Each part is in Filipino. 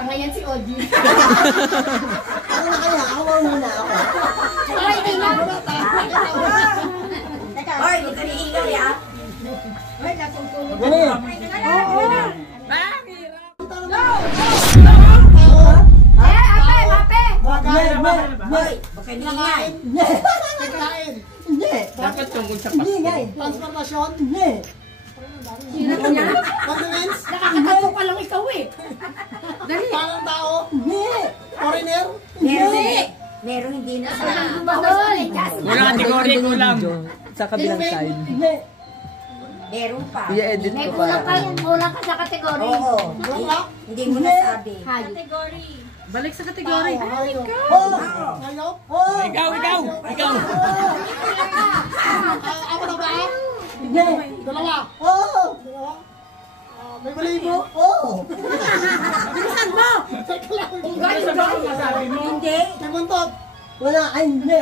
Pangayan si Oji. Ano na kaya? Awa muna ako. Ay, hindi na. Hoy, hindi ka niingay ah. Ay, natutulog. Gani. Oo. Hoy, baka niingay. Kakain. Hindi. Dapat tungkol sa Hindi Pasko. nga eh. Transformasyon? Hindi. Hirap niya. Condiments? Nakakatapo pa lang ikaw eh. Dali. Parang tao? Hindi. Foreigner? Meron. Meron hindi na sa... Kulang kategory, kulang. Sa kabilang side. Hindi. Meron pa. I-edit May ko para. kulang ka sa kategory. Oo. Wala. Hindi mo nasabi. Kategory. Balik sa kategory. Hayop. Oh! Hayop? Oh! Ikaw. Ako na ba? Hindi. Dalawa. Oh! Dalawa. May balibo? Oh! Bilisan mo! Teka lang. Hindi. May buntot? Wala. Ay, hindi.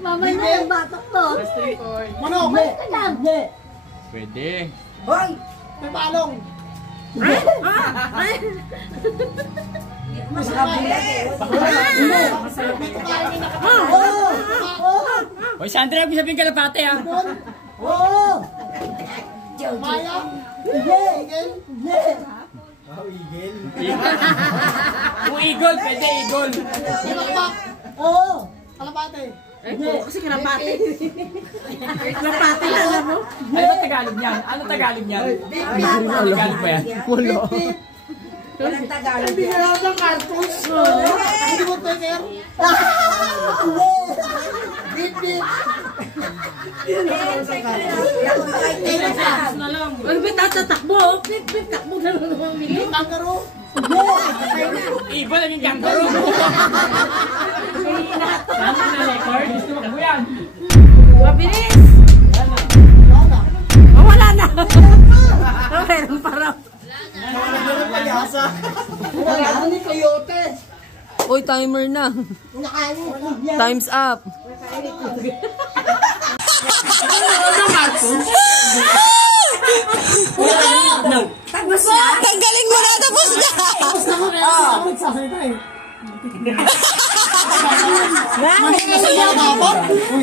Mama na yung batok to. Manok? Hindi. Pwede. Hoy! May balong? Masarap eh. Hoy, Sandra, huwag sabihin kalapate ha. Oo! Jojo. Maya? Hindi! Hindi! Kung igol, pwede igol. May lakbak? Oo. Kalapate? Hindi. Kasi kalapati. Kalapati lang alam mo. Ano ba Tagalog niyan? Ano Tagalog niyan? Tagalog ba yan? Wala. Walang Tagalog Hindi yan. na lang ng cartoons. Hindi mo peker? Beep beep. Ano ba tatatakbo? Pip, takbo na lang naman mili. Kangaroo? Ibon naging kangaroo. Sana na record. Gusto mo yan. Mabilis! Oh, wala na! Oh, meron pa raw. Ano ni Coyote? Uy, timer na. Time's up. Tapos na. Tanggalin mo na, tapos na. Tapos na ko kaya ako nagsasalita eh. Mali na sa mga dapat. Uy,